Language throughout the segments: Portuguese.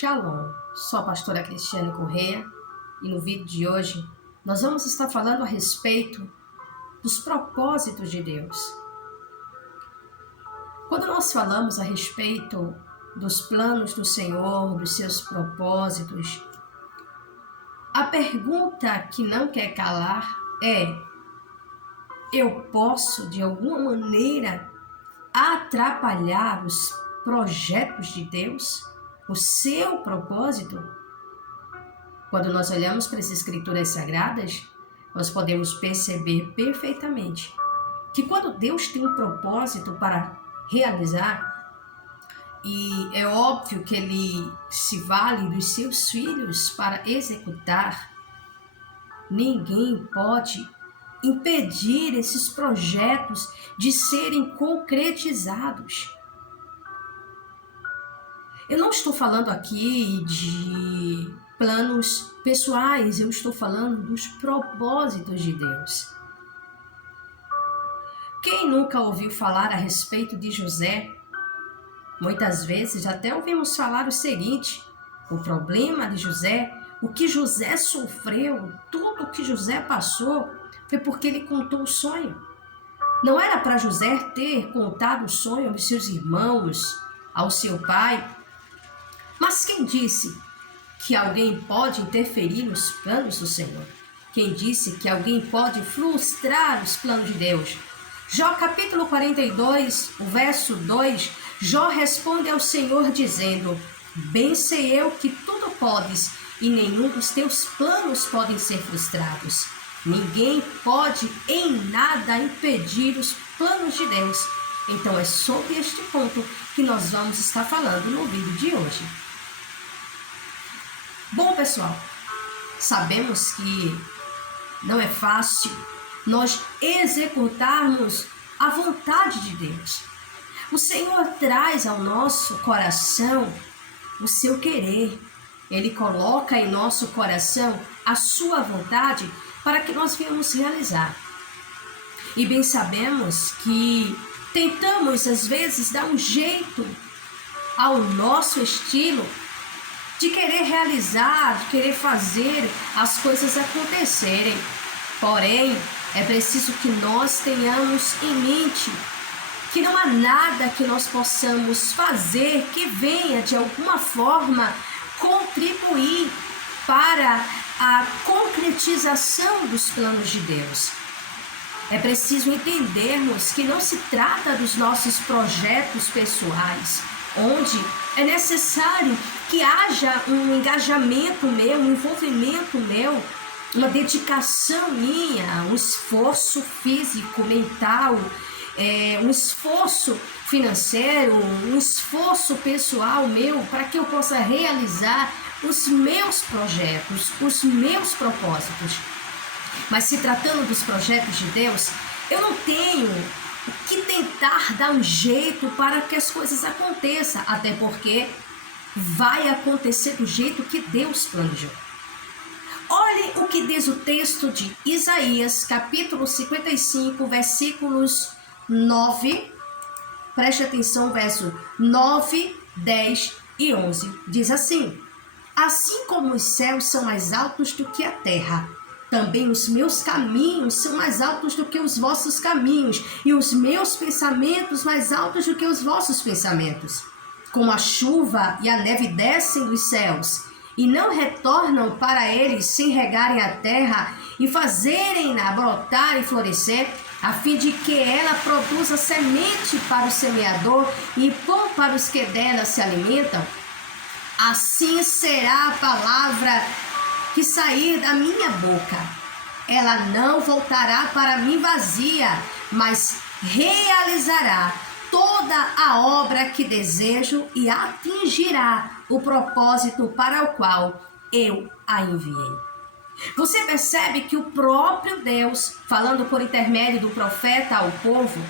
Shalom, sou a pastora Cristiane Correia e no vídeo de hoje nós vamos estar falando a respeito dos propósitos de Deus. Quando nós falamos a respeito dos planos do Senhor, dos seus propósitos, a pergunta que não quer calar é: eu posso de alguma maneira atrapalhar os projetos de Deus? O seu propósito? Quando nós olhamos para as Escrituras Sagradas, nós podemos perceber perfeitamente que quando Deus tem um propósito para realizar, e é óbvio que Ele se vale dos seus filhos para executar, ninguém pode impedir esses projetos de serem concretizados. Eu não estou falando aqui de planos pessoais, eu estou falando dos propósitos de Deus. Quem nunca ouviu falar a respeito de José? Muitas vezes até ouvimos falar o seguinte: o problema de José, o que José sofreu, tudo o que José passou, foi porque ele contou o sonho. Não era para José ter contado o sonho aos seus irmãos, ao seu pai. Mas quem disse que alguém pode interferir nos planos do Senhor? Quem disse que alguém pode frustrar os planos de Deus? Jó capítulo 42, o verso 2, Jó responde ao Senhor dizendo: bem sei eu que tudo podes e nenhum dos teus planos podem ser frustrados. Ninguém pode em nada impedir os planos de Deus. Então é sobre este ponto que nós vamos estar falando no vídeo de hoje. Bom, pessoal, sabemos que não é fácil nós executarmos a vontade de Deus. O Senhor traz ao nosso coração o seu querer. Ele coloca em nosso coração a sua vontade para que nós venhamos realizar. E bem sabemos que tentamos, às vezes, dar um jeito ao nosso estilo de querer realizar, de querer fazer as coisas acontecerem. Porém, é preciso que nós tenhamos em mente que não há nada que nós possamos fazer que venha de alguma forma contribuir para a concretização dos planos de Deus. É preciso entendermos que não se trata dos nossos projetos pessoais, onde é necessário que haja um engajamento meu, um envolvimento meu, uma dedicação minha, um esforço físico, mental, um esforço financeiro, um esforço pessoal meu, para que eu possa realizar os meus projetos, os meus propósitos. Mas se tratando dos projetos de Deus, eu não tenho que tentar dar um jeito para que as coisas aconteçam, até porque vai acontecer do jeito que Deus planejou. Olhe o que diz o texto de Isaías, capítulo 55, versículos 9. Preste atenção, verso 9, 10 e 11. Diz assim: assim como os céus são mais altos do que a terra, também os meus caminhos são mais altos do que os vossos caminhos, e os meus pensamentos mais altos do que os vossos pensamentos. Como a chuva e a neve descem dos céus, e não retornam para eles sem regarem a terra e fazerem-na brotar e florescer, a fim de que ela produza semente para o semeador e pão para os que dela se alimentam, assim será a palavra que sair da minha boca. Ela não voltará para mim vazia, mas realizará toda a obra que desejo e atingirá o propósito para o qual eu a enviei. Você percebe que o próprio Deus, falando por intermédio do profeta ao povo,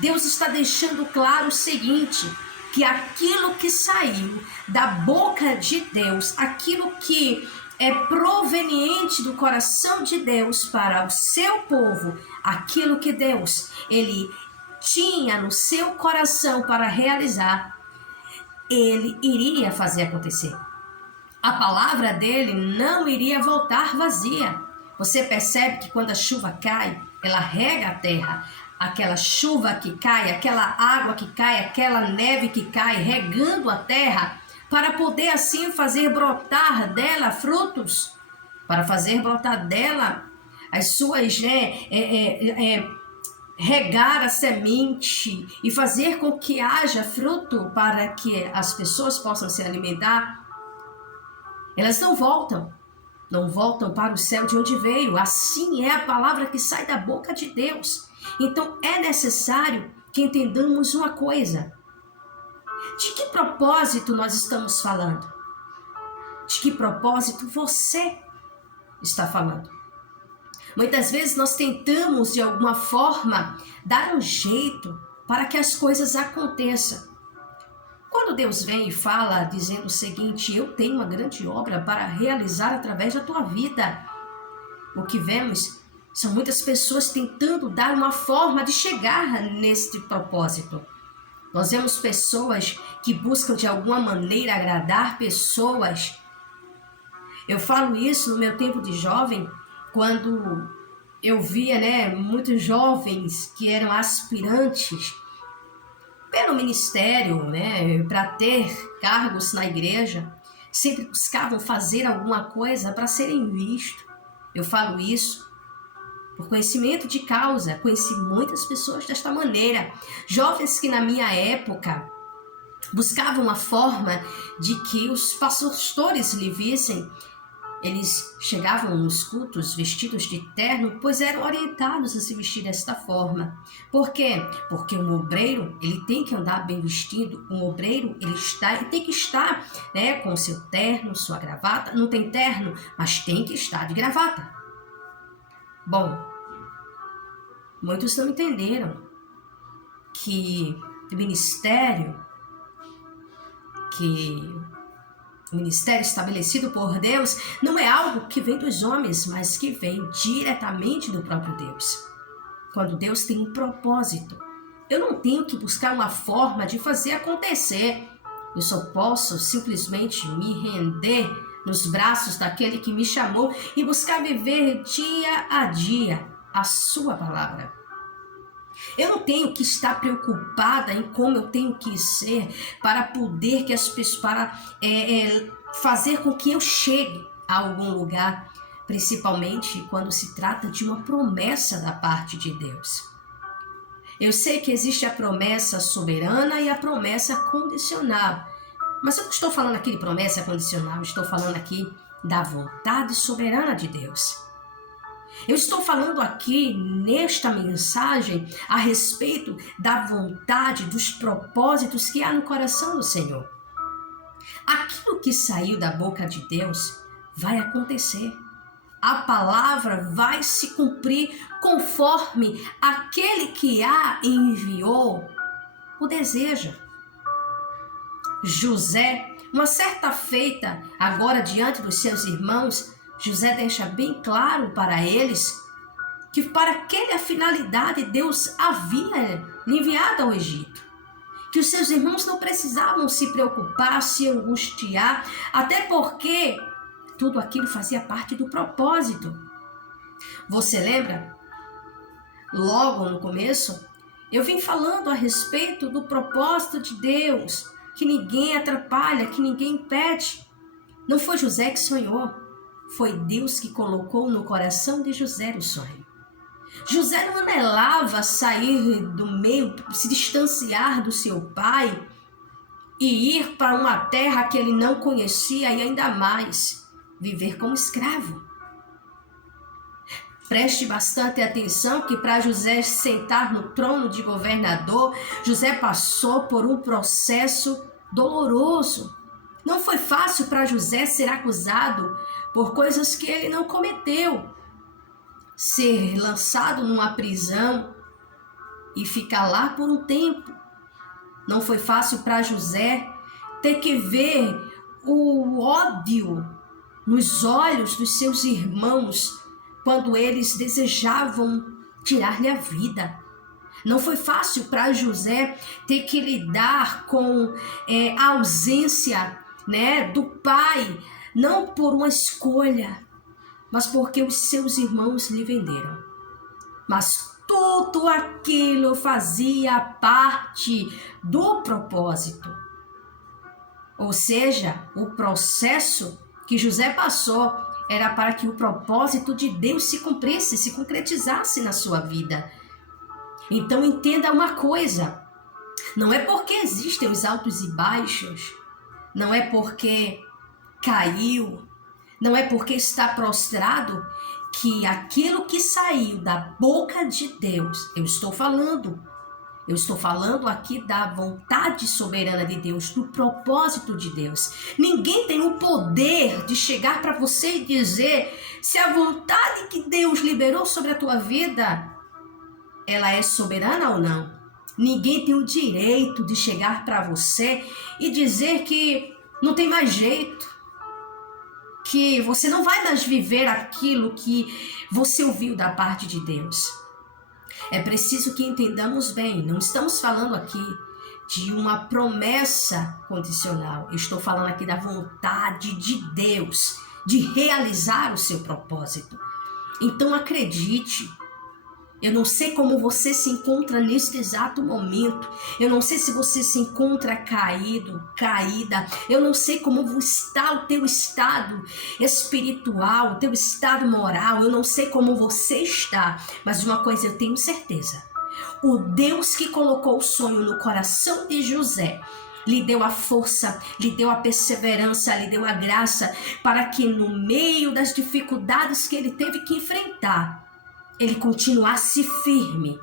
Deus está deixando claro o seguinte: que aquilo que saiu da boca de Deus, aquilo que é proveniente do coração de Deus para o seu povo, aquilo que Deus, ele tinha no seu coração para realizar, ele iria fazer acontecer. A palavra dele não iria voltar vazia. Você percebe que quando a chuva cai, ela rega a terra. Aquela chuva que cai, aquela água que cai, aquela neve que cai, regando a terra, para poder assim fazer brotar dela frutos, para fazer brotar dela as suas, regar a semente e fazer com que haja fruto para que as pessoas possam se alimentar. Elas não voltam para o céu de onde veio. Assim é a palavra que sai da boca de Deus. Então é necessário que entendamos uma coisa. De que propósito nós estamos falando? De que propósito você está falando? Muitas vezes nós tentamos de alguma forma dar um jeito para que as coisas aconteçam. Quando Deus vem e fala dizendo o seguinte: eu tenho uma grande obra para realizar através da tua vida, o que vemos são muitas pessoas tentando dar uma forma de chegar neste propósito. Nós vemos pessoas que buscam de alguma maneira agradar pessoas. Eu falo isso no meu tempo de jovem, quando eu via, muitos jovens que eram aspirantes pelo ministério, para ter cargos na igreja, sempre buscavam fazer alguma coisa para serem vistos. Eu falo isso por conhecimento de causa, conheci muitas pessoas desta maneira, jovens que na minha época buscavam uma forma de que os pastores lhe vissem. Eles chegavam nos cultos vestidos de terno, pois eram orientados a se vestir desta forma. Por quê? Porque um obreiro, ele tem que andar bem vestido. Um obreiro, ele tem que estar, com seu terno, sua gravata. Não tem terno, mas tem que estar de gravata. Bom, muitos não entenderam que o ministério estabelecido por Deus não é algo que vem dos homens, mas que vem diretamente do próprio Deus. Quando Deus tem um propósito, eu não tenho que buscar uma forma de fazer acontecer. Eu só posso simplesmente me render nos braços daquele que me chamou e buscar viver dia a dia a sua palavra. Eu não tenho que estar preocupada em como eu tenho que ser para poder que as pessoas, para fazer com que eu chegue a algum lugar, principalmente quando se trata de uma promessa da parte de Deus. Eu sei que existe a promessa soberana e a promessa condicional, mas eu não estou falando aqui de promessa condicional, eu estou falando aqui da vontade soberana de Deus. Eu estou falando aqui, nesta mensagem, a respeito da vontade, dos propósitos que há no coração do Senhor. Aquilo que saiu da boca de Deus vai acontecer. A palavra vai se cumprir conforme aquele que a enviou o deseja. José, uma certa feita, agora diante dos seus irmãos, José deixa bem claro para eles que para aquela finalidade Deus havia enviado ao Egito. Que os seus irmãos não precisavam se preocupar, se angustiar, até porque tudo aquilo fazia parte do propósito. Você lembra? Logo no começo, eu vim falando a respeito do propósito de Deus, que ninguém atrapalha, que ninguém impede. Não foi José que sonhou. Foi Deus que colocou no coração de José o sonho. José não anelava sair do meio, se distanciar do seu pai e ir para uma terra que ele não conhecia e ainda mais viver como escravo. Preste bastante atenção que para José sentar no trono de governador, José passou por um processo doloroso. Não foi fácil para José ser acusado por coisas que ele não cometeu. Ser lançado numa prisão e ficar lá por um tempo. Não foi fácil para José ter que ver o ódio nos olhos dos seus irmãos quando eles desejavam tirar-lhe a vida. Não foi fácil para José ter que lidar com a ausência do pai não por uma escolha, mas porque os seus irmãos lhe venderam. Mas tudo aquilo fazia parte do propósito. Ou seja, o processo que José passou era para que o propósito de Deus se cumprisse, se concretizasse na sua vida. Então entenda uma coisa, não é porque existem os altos e baixos, não é porque caiu, não é porque está prostrado, que aquilo que saiu da boca de Deus, eu estou falando aqui da vontade soberana de Deus, do propósito de Deus. Ninguém tem o poder de chegar para você e dizer se a vontade que Deus liberou sobre a tua vida, ela é soberana ou não. Ninguém tem o direito de chegar para você e dizer que não tem mais jeito, que você não vai mais viver aquilo que você ouviu da parte de Deus. É preciso que entendamos bem, não estamos falando aqui de uma promessa condicional. Eu estou falando aqui da vontade de Deus, de realizar o seu propósito. Então acredite, eu não sei como você se encontra neste exato momento. Eu não sei se você se encontra caído, caída. Eu não sei como está o teu estado espiritual, o teu estado moral. Eu não sei como você está. Mas uma coisa eu tenho certeza. O Deus que colocou o sonho no coração de José lhe deu a força, lhe deu a perseverança, lhe deu a graça para que no meio das dificuldades que ele teve que enfrentar, ele continuasse firme.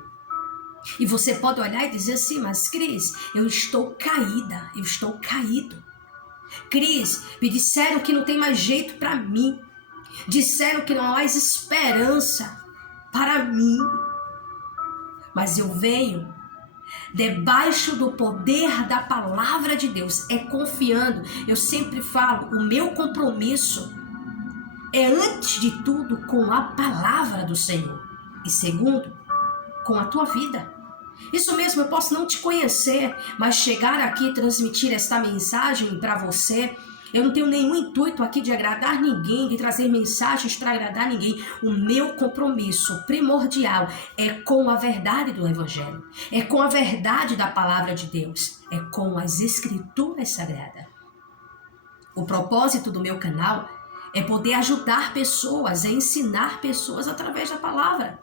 E você pode olhar e dizer assim, mas Cris, eu estou caída, eu estou caído. Cris, me disseram que não tem mais jeito para mim. Disseram que não há mais esperança para mim. Mas eu venho debaixo do poder da palavra de Deus, é confiando. Eu sempre falo, o meu compromisso é antes de tudo com a palavra do Senhor. E segundo, com a tua vida. Isso mesmo, eu posso não te conhecer, mas chegar aqui e transmitir esta mensagem para você, eu não tenho nenhum intuito aqui de agradar ninguém, de trazer mensagens para agradar ninguém. O meu compromisso primordial é com a verdade do Evangelho, é com a verdade da palavra de Deus, é com as Escrituras Sagradas. O propósito do meu canal é poder ajudar pessoas, é ensinar pessoas através da palavra.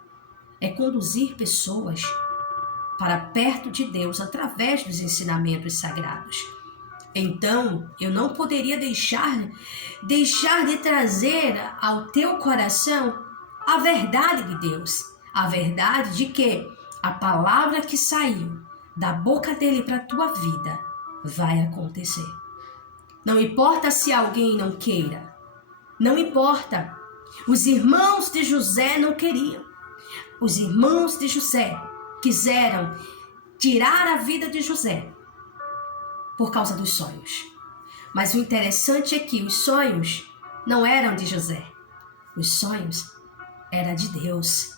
É conduzir pessoas para perto de Deus através dos ensinamentos sagrados. Então, eu não poderia deixar de trazer ao teu coração a verdade de Deus. A verdade de que a palavra que saiu da boca dele para a tua vida vai acontecer. Não importa se alguém não queira. Não importa. Os irmãos de José não queriam. Os irmãos de José quiseram tirar a vida de José por causa dos sonhos. Mas o interessante é que os sonhos não eram de José. Os sonhos eram de Deus.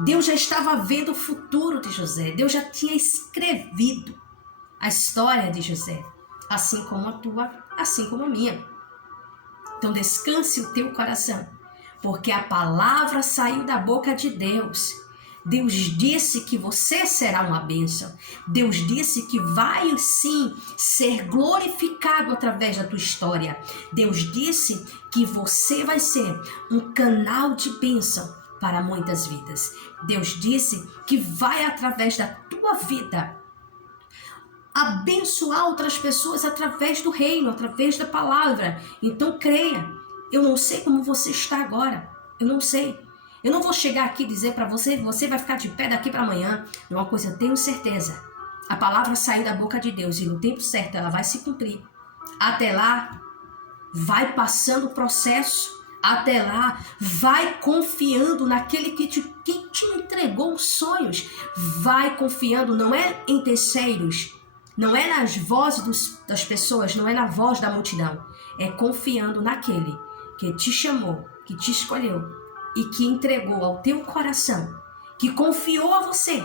Deus já estava vendo o futuro de José. Deus já tinha escrevido a história de José, assim como a tua, assim como a minha. Então descanse o teu coração, porque a palavra saiu da boca de Deus. Deus disse que você será uma bênção. Deus disse que vai sim ser glorificado através da tua história. Deus disse que você vai ser um canal de bênção para muitas vidas. Deus disse que vai através da tua vida abençoar outras pessoas através do reino, através da palavra. Então creia. Eu não sei como você está agora. Eu não sei. Eu não vou chegar aqui e dizer para você, você vai ficar de pé daqui para amanhã. Uma coisa eu tenho certeza. A palavra saiu da boca de Deus e no tempo certo ela vai se cumprir. Até lá, vai passando o processo. Até lá, vai confiando naquele que te entregou os sonhos. Vai confiando, não é em terceiros, não é nas vozes das pessoas, não é na voz da multidão. É confiando naquele que te chamou, que te escolheu e que entregou ao teu coração, que confiou a você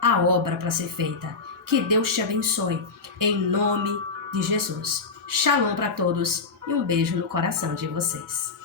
a obra para ser feita. Que Deus te abençoe, em nome de Jesus. Shalom para todos e um beijo no coração de vocês.